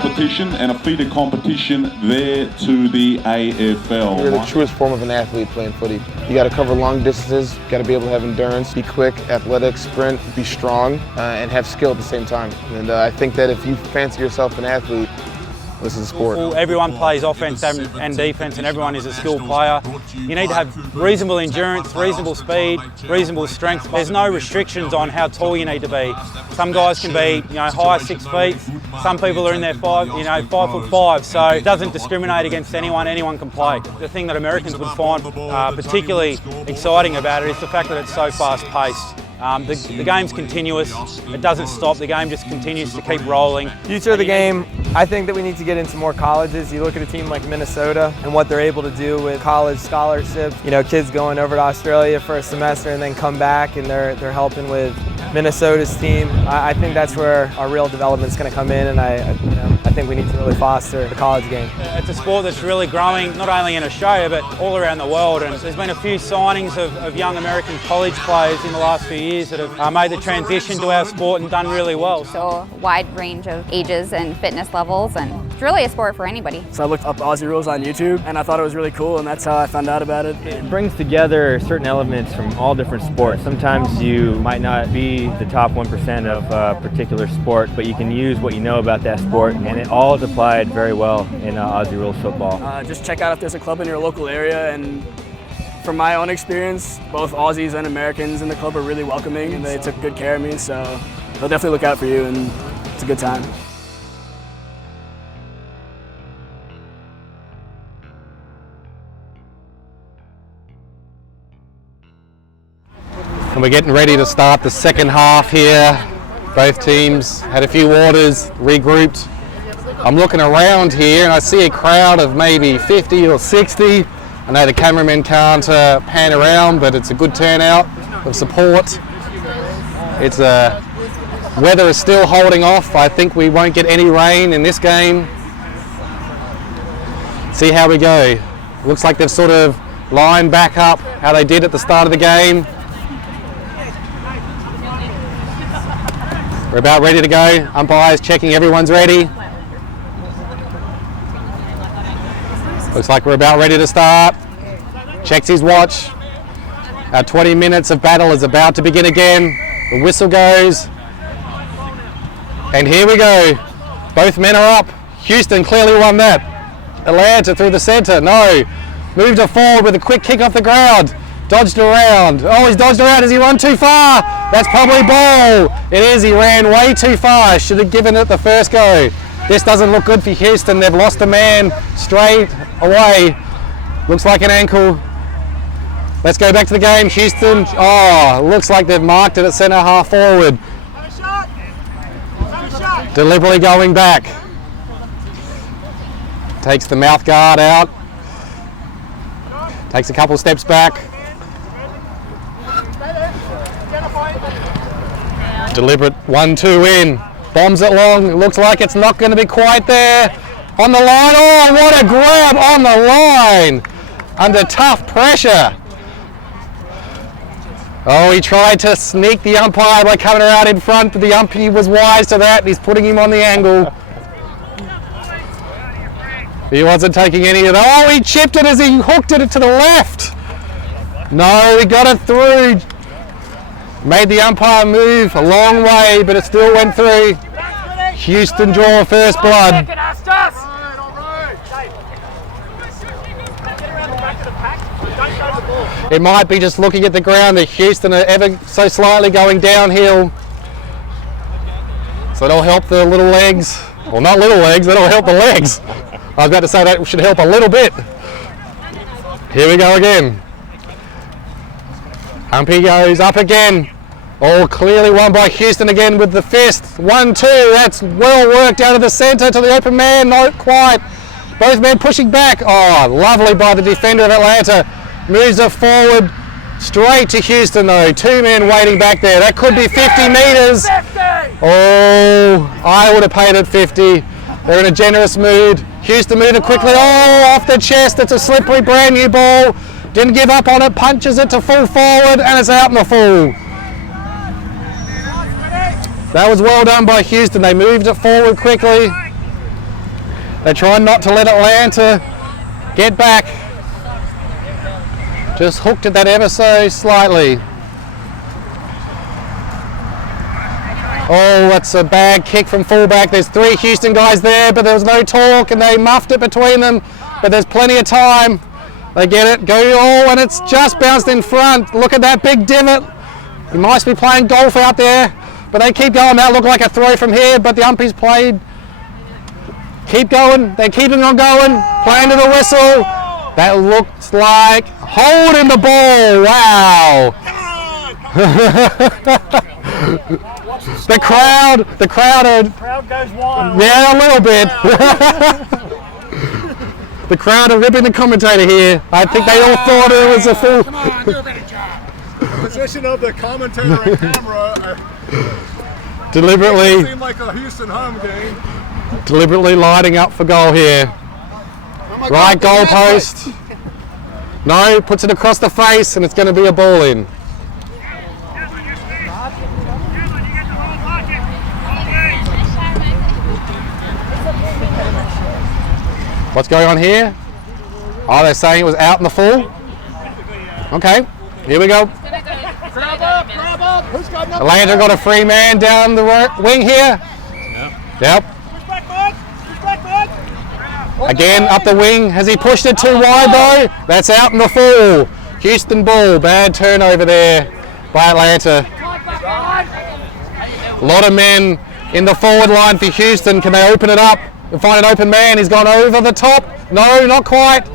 competition and a feeder competition there to the AFL. You're the truest form of an athlete playing footy. You got to cover long distances, you got to be able to have endurance, be quick, athletic, sprint, be strong, and have skill at the same time. And I think that if you fancy yourself an athlete, this is a sport. Well, everyone plays offense and defense, and everyone is a skilled player. You need to have reasonable endurance, reasonable speed, reasonable strength. There's no restrictions on how tall you need to be. Some guys can be, high 6 feet. Some people are in their 5'5", so it doesn't discriminate against anyone. Anyone can play. The thing that Americans would find particularly exciting about it is the fact that it's so fast-paced. The game's continuous, it doesn't stop, the game just continues to keep rolling. Future of the game, I think that we need to get into more colleges. You look at a team like Minnesota and what they're able to do with college scholarships. Kids going over to Australia for a semester and then come back and they're helping with Minnesota's team. I think that's where our real development's going to come in, and I think we need to really foster the college game. It's a sport that's really growing, not only in Australia but all around the world, and there's been a few signings of young American college players in the last few years that have made the transition to our sport and done really well. So a wide range of ages and fitness levels, and it's really a sport for anybody. So I looked up Aussie rules on YouTube and I thought it was really cool, and that's how I found out about it. It brings together certain elements from all different sports. Sometimes you might not be the top 1% of a particular sport, but you can use what you know about that sport, and it all is applied very well in Aussie rules football. Just check out if there's a club in your local area, and from my own experience, both Aussies and Americans in the club are really welcoming, and they took good care of me, so they'll definitely look out for you, and it's a good time. And we're getting ready to start the second half here. Both teams had a few waters, regrouped. I'm looking around here and I see a crowd of maybe 50 or 60. I know the cameramen can't pan around, but it's a good turnout of support. Weather is still holding off. I think we won't get any rain in this game. See how we go. Looks like they've sort of lined back up how they did at the start of the game. We're about ready to go. Umpires checking everyone's ready. Looks like we're about ready to start. Checks his watch. Our 20 minutes of battle is about to begin again. The whistle goes. And here we go. Both men are up. Houston clearly won that. Atlanta through the centre. No. Moved it forward with a quick kick off the ground. Dodged around. Oh, he's dodged around. Has he run too far? That's probably ball. It is. He ran way too far. Should have given it the first go. This doesn't look good for Houston. They've lost a man straight away. Looks like an ankle. Let's go back to the game. Houston. Oh, looks like they've marked it at centre half forward. Deliberately going back. Takes the mouth guard out. Takes a couple steps back. Deliberate 1-2 in. Bombs it long. It looks like it's not going to be quite there. On the line. Oh, what a grab on the line. Under tough pressure. Oh, he tried to sneak the umpire by coming around in front, but the umpire was wise to that. He's putting him on the angle. He wasn't taking any of that. Oh, he chipped it as he hooked it to the left. No, he got it through. Made the umpire move a long way, but it still went through. Houston draw first blood. It might be just looking at the ground that Houston are ever so slightly going downhill. So it'll help the little legs. Well, not little legs, that'll help the legs. I was about to say that should help a little bit. Here we go again. Humpy goes up again. Oh, clearly won by Houston again with the fist. 1-2, that's well worked out of the centre to the open man, not quite. Both men pushing back. Oh, lovely by the defender of Atlanta. Moves it forward, straight to Houston though. Two men waiting back there. That could be 50 metres. Oh, I would have paid it 50. They're in a generous mood. Houston moving quickly. Oh, off the chest. It's a slippery brand new ball. Didn't give up on it. Punches it to full forward and it's out in the full. That was well done by Houston. They moved it forward quickly. They're trying not to let Atlanta get back. Just hooked it that ever so slightly. Oh, that's a bad kick from fullback. There's 3 Houston guys there, but there was no talk and they muffed it between them. But there's plenty of time. They get it, go, oh, and it's just bounced in front. Look at that big divot. He might be playing golf out there, but they keep going. That looked like a throw from here, but the umpies played. Keep going, they're keeping on going, playing to the whistle. That looks like holding the ball, wow. The crowd goes wild. Yeah, a little bit. The crowd are ripping the commentator here. I think they all thought it was a full. Come on, do a better job. The position of the commentator and camera Deliberately. seemed like a Houston home game. Deliberately lining up for goal here. Oh Right goal post. No, puts it across the face and it's going to be a ball in. What's going on here? Oh, they're saying it was out in the full. Okay, here we go. Grab up. Who's got nothing? Atlanta got a free man down the wing here. Yep. Push back, bud. Again, up the wing. Has he pushed it too wide though? That's out in the full. Houston ball. Bad turnover there by Atlanta. A lot of men in the forward line for Houston. Can they open it up and find an open man? He's gone over the top. No, not quite.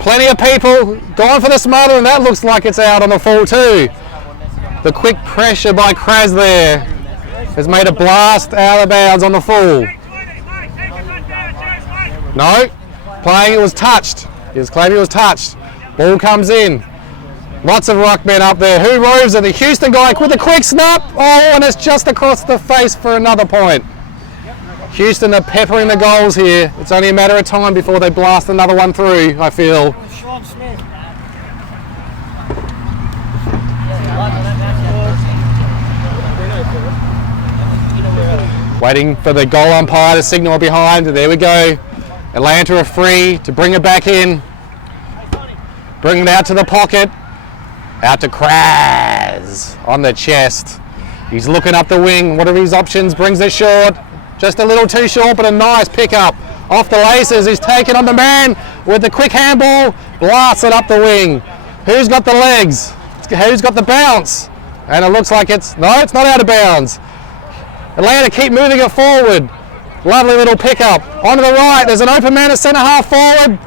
Plenty of people going for the smother, and that looks like it's out on the full too. The quick pressure by Kraz there has made a blast out of bounds on the full. No, playing, it was touched. He was claiming it was touched. Ball comes in. Lots of ruckmen up there. Who roves it? The Houston guy with a quick snap. Oh, and it's just across the face for another point. Houston are peppering the goals here. It's only a matter of time before they blast another one through, I feel. Waiting for the goal umpire to signal behind. There we go. Atlanta are free to bring it back in. Bring it out to the pocket. Out to Kraz on the chest. He's looking up the wing. What are his options? Brings it short. Just a little too short, but a nice pickup. Off the laces, he's taken on the man with the quick handball. Blasts it up the wing. Who's got the legs? Who's got the bounce? And it looks like it's not out of bounds. Atlanta keep moving it forward. Lovely little pickup. Onto the right, there's an open man at centre half forward.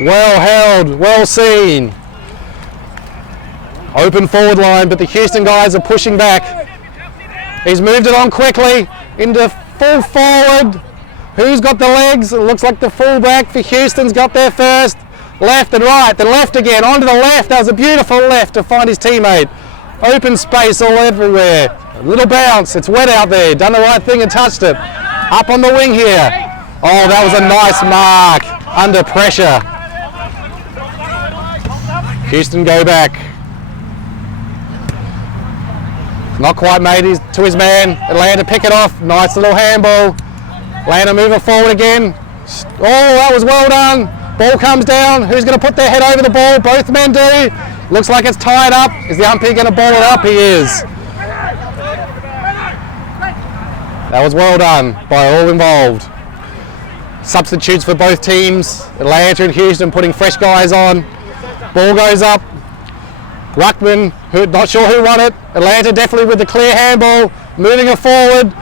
Well held, well seen. Open forward line, but the Houston guys are pushing back. He's moved it on quickly into full forward. Who's got the legs? It looks like the fullback for Houston's got there first. Left and right, then left again, onto the left. That was a beautiful left to find his teammate. Open space all everywhere. A little bounce, it's wet out there. Done the right thing and touched it. Up on the wing here. Oh, that was a nice mark under pressure. Houston go back. Not quite made to his man. Atlanta pick it off. Nice little handball. Atlanta move it forward again. Oh, that was well done. Ball comes down. Who's going to put their head over the ball? Both men do. Looks like it's tied up. Is the umpire going to ball it up? He is. That was well done by all involved. Substitutes for both teams. Atlanta and Houston putting fresh guys on. Ball goes up. Ruckman, not sure who won it. Atlanta definitely with the clear handball, moving it forward.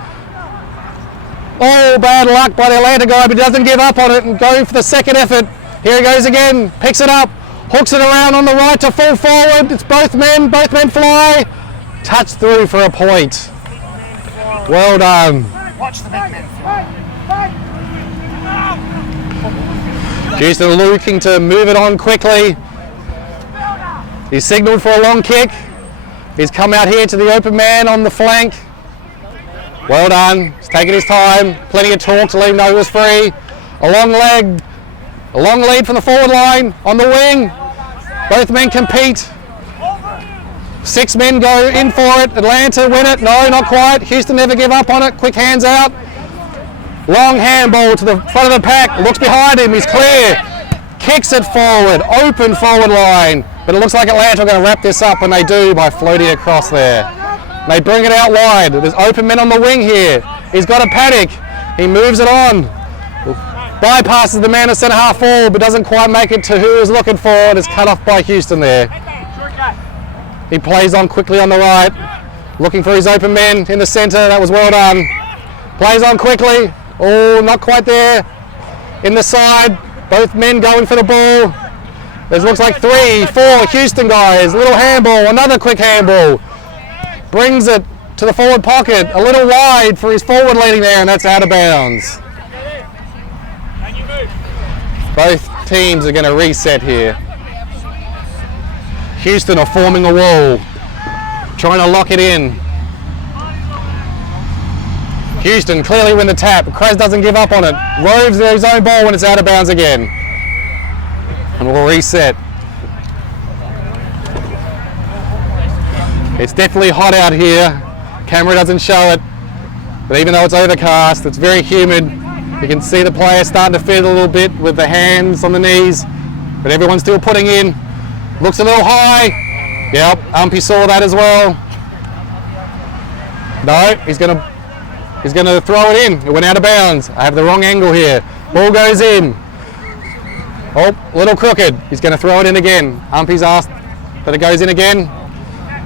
Oh, bad luck by the Atlanta guy, but he doesn't give up on it and going for the second effort. Here he goes again, picks it up, hooks it around on the right to full forward. It's both men fly. Touch through for a point. Well done. Watch the big men. Houston looking to move it on quickly. He's signalled for a long kick. He's come out here to the open man on the flank. Well done. He's taking his time. Plenty of talk to let him know he was free. A long lead from the forward line on the wing. Both men compete. 6 men go in for it. Atlanta win it. No, not quite. Houston never give up on it. Quick hands out. Long handball to the front of the pack, looks behind him, he's clear. Kicks it forward, open forward line. But it looks like Atlanta are going to wrap this up, and they do by floating across there. They bring it out wide. There's open men on the wing here. He's got a paddock. He moves it on. Bypasses the man at centre half forward, but doesn't quite make it to who he's looking for, and is cut off by Houston there. He plays on quickly on the right, looking for his open men in the centre. That was well done. Plays on quickly. Oh, not quite there. In the side, both men going for the ball. There looks like 3, 4 Houston guys. Little handball, another quick handball. Brings it to the forward pocket, a little wide for his forward leading there, and that's out of bounds. Both teams are going to reset here. Houston are forming a wall, trying to lock it in. Houston clearly win the tap. Kraz doesn't give up on it. Roves his own ball when it's out of bounds again. And we'll reset. It's definitely hot out here. Camera doesn't show it. But even though it's overcast, it's very humid. You can see the players starting to feel a little bit with the hands on the knees. But everyone's still putting in. Looks a little high. Yep, Umpy saw that as well. No, he's gonna throw it in. It went out of bounds. I have the wrong angle here. Ball goes in. Oh, a little crooked. He's gonna throw it in again. Umpy's asked that it goes in again.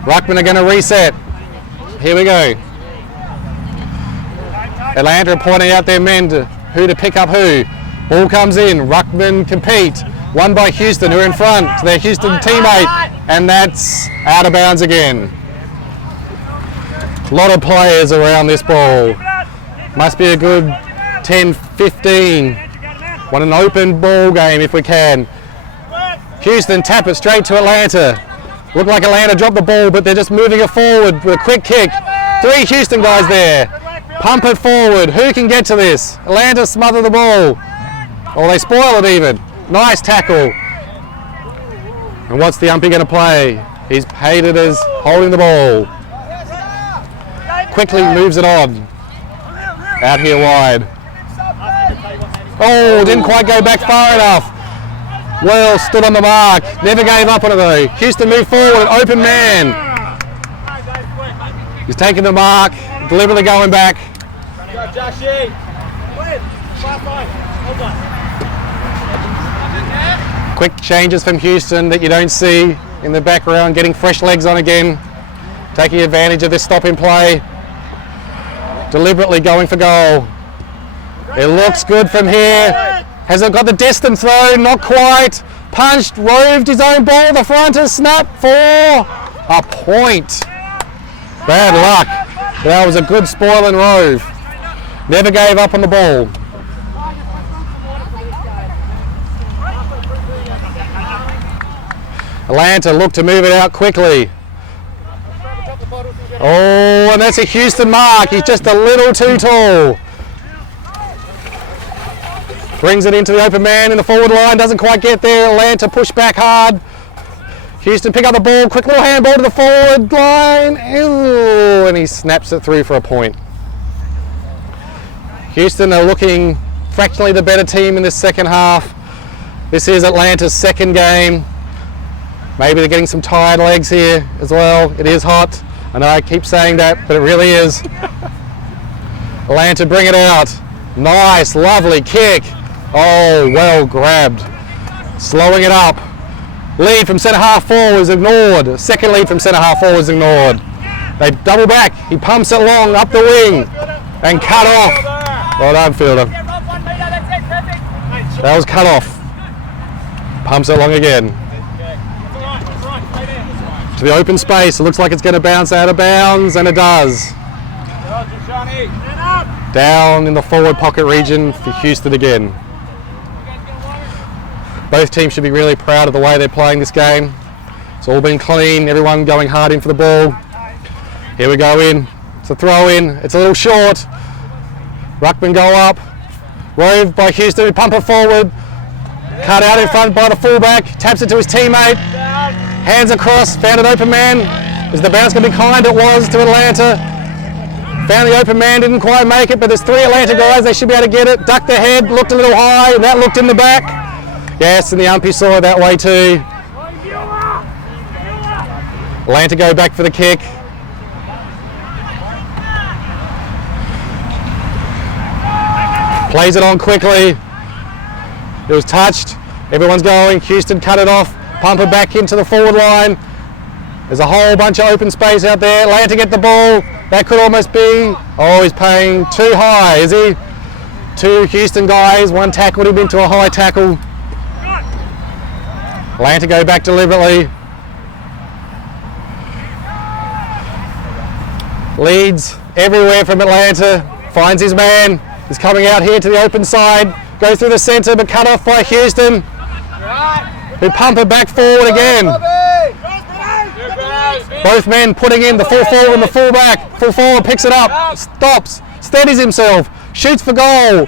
Ruckman are gonna reset. Here we go. Atlanta are pointing out their men to who to pick up who. Ball comes in. Ruckman compete. Won by Houston, who are in front to their Houston teammate, and that's out of bounds again. A lot of players around this ball. Must be a good 10, 15. Want an open ball game if we can. Houston tap it straight to Atlanta. Look like Atlanta dropped the ball, but they're just moving it forward with a quick kick. 3 Houston guys there. Pump it forward. Who can get to this? Atlanta smother the ball. Or they spoil it even. Nice tackle. And what's the umpy going to play? He's paid it as holding the ball. Quickly moves it on. Out here wide. Oh, didn't quite go back far enough. Well stood on the mark. Never gave up on it though. Houston moved forward, an open man. He's taking the mark, deliberately going back. Quick changes from Houston that you don't see in the background, getting fresh legs on again, taking advantage of this stop in play, deliberately going for goal. It looks good from here. Has it got the distance though? Not quite. Punched, roved his own ball. The front is snapped for a point. Bad luck. That was a good spoil and rove. Never gave up on the ball. Atlanta looked to move it out quickly. Oh, and that's a Houston mark. He's just a little too tall. Brings it into the open man in the forward line. Doesn't quite get there. Atlanta push back hard. Houston pick up the ball. Quick little handball to the forward line. Ew, and he snaps it through for a point. Houston are looking fractionally the better team in this second half. This is Atlanta's second game. Maybe they're getting some tired legs here as well. It is hot. I know I keep saying that, but it really is. Atlanta bring it out. Nice, lovely kick. Oh, well grabbed. Slowing it up. Lead from centre half forward was ignored. Second lead from centre half forward was ignored. They double back. He pumps it long up the wing and cut off. Well done, fielder. That was cut off. Pumps it long again. To the open space. It looks like it's going to bounce out of bounds, and it does. Down in the forward pocket region for Houston again. Both teams should be really proud of the way they're playing this game. It's all been clean, everyone going hard in for the ball. Here we go in. It's a throw in. It's a little short. Ruckman go up. Rove by Houston, pump it forward. Cut out in front by the fullback. Taps it to his teammate. Hands across, found an open man. Is the bounce going to be kind? It was to Atlanta. Found the open man, didn't quite make it, but there's 3 Atlanta guys, they should be able to get it. Ducked their head, looked a little high, and that looked in the back. Yes, and the umpy saw it that way too. Atlanta go back for the kick. Plays it on quickly. It was touched. Everyone's going. Houston cut it off. Pump it back into the forward line. There's a whole bunch of open space out there. Atlanta get the ball. That could almost be. Oh, he's paying too high, is he? 2 Houston guys. 1 tackled him into a high tackle. Atlanta go back deliberately. Leads everywhere from Atlanta. Finds his man. He's coming out here to the open side. Goes through the centre, but cut off by Houston. Who pump it back forward again. Both men putting in the full forward and the full back. Full forward picks it up, stops, steadies himself, shoots for goal.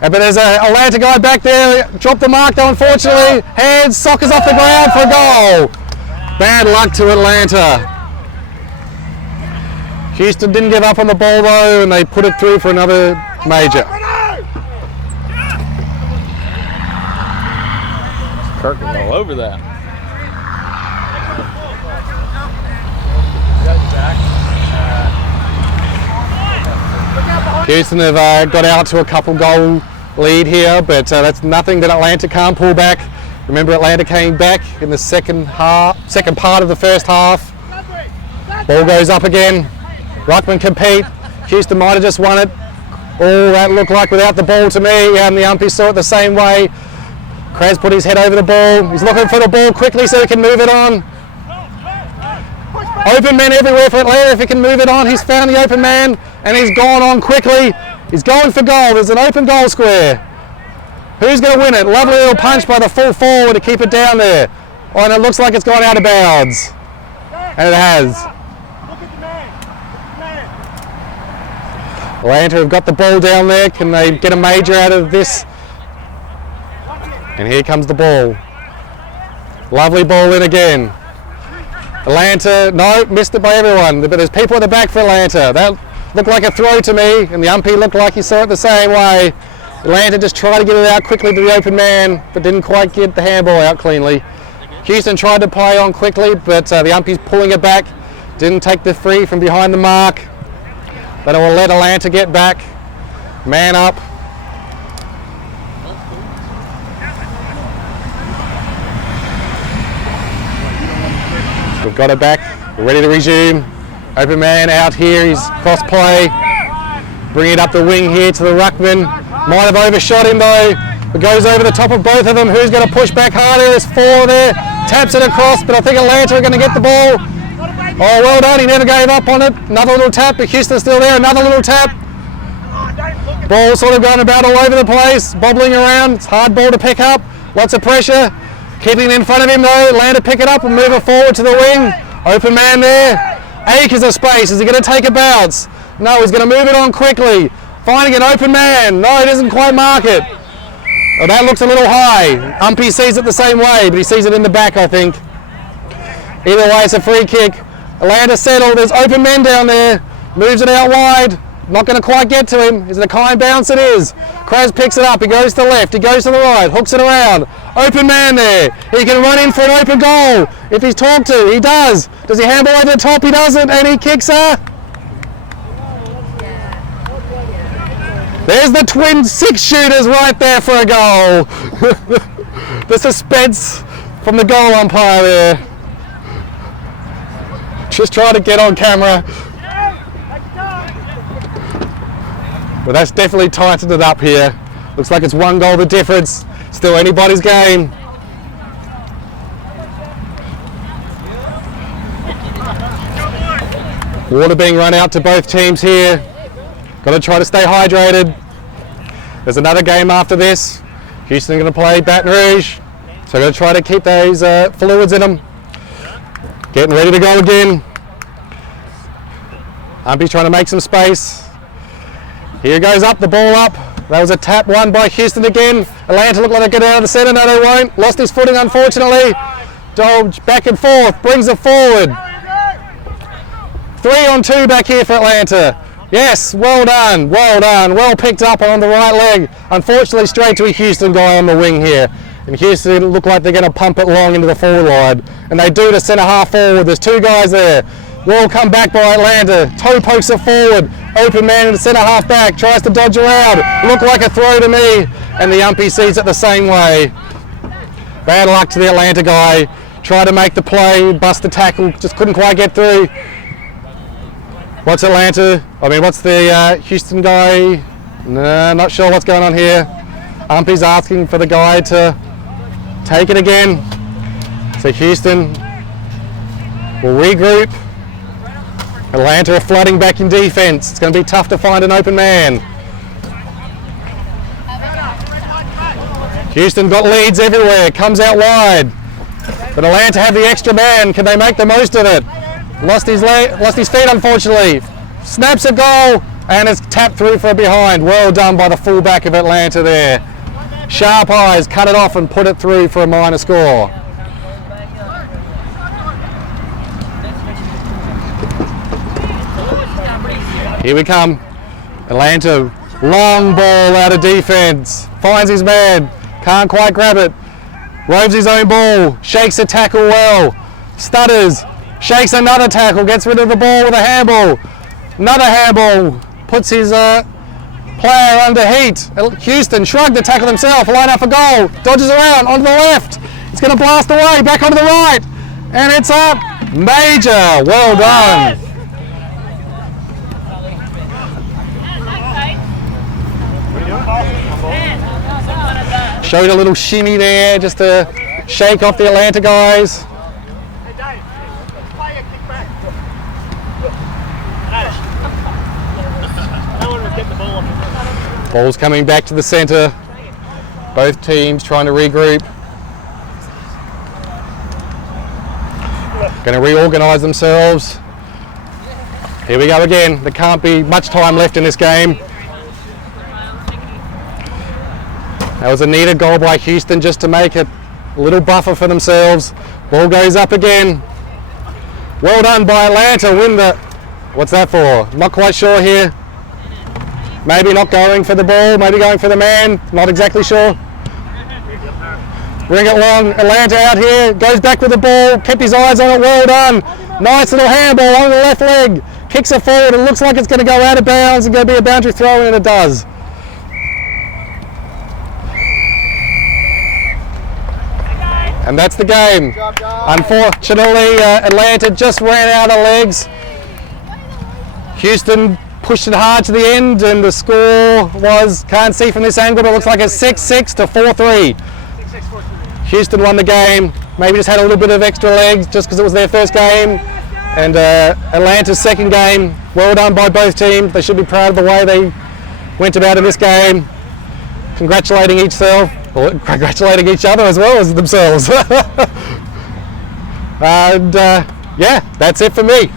But there's an Atlanta guy back there. Dropped the mark though, unfortunately. Hands, sockers off the ground for a goal. Bad luck to Atlanta. Houston didn't give up on the ball though, and they put it through for another major. Kirk was all over that. Houston have got out to a couple goal lead here, but that's nothing that Atlanta can't pull back. Remember, Atlanta came back in the second part of the first half. Ball goes up again. Ruckman compete. Houston might have just won it. Oh, that looked like without the ball to me, and the umpire saw it the same way. Kraz put his head over the ball. He's looking for the ball quickly so he can move it on. Open man everywhere for Atlanta. If he can move it on, he's found the open man and he's gone on quickly. He's going for goal. There's an open goal square. Who's going to win it? Lovely little punch by the full forward to keep it down there. Oh, and it looks like it's gone out of bounds. And it has. Atlanta have got the ball down there. Can they get a major out of this? And here comes the ball. Lovely ball in again. Atlanta, no, missed it by everyone. But there's people at the back for Atlanta. That looked like a throw to me, and the umpire looked like he saw it the same way. Atlanta just tried to get it out quickly to the open man, but didn't quite get the handball out cleanly. Houston tried to play on quickly, but the umpire's pulling it back. Didn't take the free from behind the mark. But it will let Atlanta get back. Man up. We've got it back. We're ready to resume. Open man out here. He's cross play. Bring it up the wing here to the ruckman. Might have overshot him though. It goes over the top of both of them. Who's going to push back harder? There's 4 there. Taps it across, but I think Atlanta are going to get the ball. Oh, well done. He never gave up on it. Another little tap, but Houston's still there. Another little tap. Ball sort of going about all over the place, bobbling around. It's hard ball to pick up. Lots of pressure. Keeping it in front of him though. Atlanta pick it up and move it forward to the wing. Open man there. Acres of space. Is he going to take a bounce? No, he's going to move it on quickly. Finding an open man. No, he doesn't quite mark it. Oh, that looks a little high. Umpy sees it the same way, but he sees it in the back, I think. Either way, it's a free kick. Atlanta settled. There's open men down there. Moves it out wide. Not going to quite get to him. Is it a kind bounce? It is. Kraz picks it up. He goes to the left. He goes to the right. Hooks it around. Open man there. He can run in for an open goal. If he's talked to, he does. Does he handball over the top? He doesn't. And he kicks her. There's the twin 6-shooters right there for a goal. The suspense from the goal umpire there. Just trying to get on camera. But that's definitely tightened it up here. Looks like it's 1 goal the difference. Still anybody's game. Water being run out to both teams here. Got to try to stay hydrated. There's another game after this. Houston are going to play Baton Rouge. So I'm going to try to keep those fluids in them. Getting ready to go again. Umpy's trying to make some space. Here goes up, the ball up. That was a tap won by Houston again. Atlanta look like they get out of the centre. No, they won't. Lost his footing, unfortunately. Dodge back and forth, brings it forward. 3-on-2 back here for Atlanta. Yes, well done, well picked up on the right leg. Unfortunately, straight to a Houston guy on the wing here. And Houston look like they're going to pump it long into the forward line. And they do to centre half forward. There's two guys there. Ball come back by Atlanta. Toe pokes it forward. Open man in the centre half back. Tries to dodge around. Looked like a throw to me. And the umpy sees it the same way. Bad luck to the Atlanta guy. Tried to make the play, bust the tackle, just couldn't quite get through. What's the Houston guy? Nah, not sure what's going on here. Umpy's asking for the guy to take it again. So Houston will regroup. Atlanta are flooding back in defense. It's going to be tough to find an open man. Houston got leads everywhere, comes out wide. But Atlanta have the extra man. Can they make the most of it? Lost his feet, unfortunately. Snaps a goal, and it's tapped through for a behind. Well done by the fullback of Atlanta there. Sharp eyes, cut it off and put it through for a minor score. Here we come. Atlanta, long ball out of defense. Finds his man, can't quite grab it. Roves his own ball, shakes a tackle well, stutters, shakes another tackle, gets rid of the ball with a handball. Another handball, puts his player under heat. Houston shrugged the tackle himself, line up for goal, dodges around onto the left. It's going to blast away, back onto the right, and it's up. Major, well done. Showed a little shimmy there just to shake off the Atlanta guys. Ball's coming back to the centre. Both teams trying to regroup. Going to reorganise themselves. Here we go again. There can't be much time left in this game. That was a needed goal by Houston just to make it a little buffer for themselves. Ball goes up again. Well done by Atlanta. Win the... What's that for? Not quite sure here. Maybe not going for the ball, maybe going for the man. Not exactly sure. Bring it long. Atlanta out here. Goes back with the ball. Kept his eyes on it. Well done. Nice little handball on the left leg. Kicks it forward. It looks like it's going to go out of bounds and going to be a boundary throw, and it does. And that's the game. Unfortunately, Atlanta just ran out of legs. Houston pushed it hard to the end, and the score was, can't see from this angle, but it looks like a 6-6 to 4-3. Houston won the game. Maybe just had a little bit of extra legs just because it was their first game. And Atlanta's second game, well done by both teams. They should be proud of the way they went about in this game. Congratulating each other as well as themselves. And yeah, that's it for me.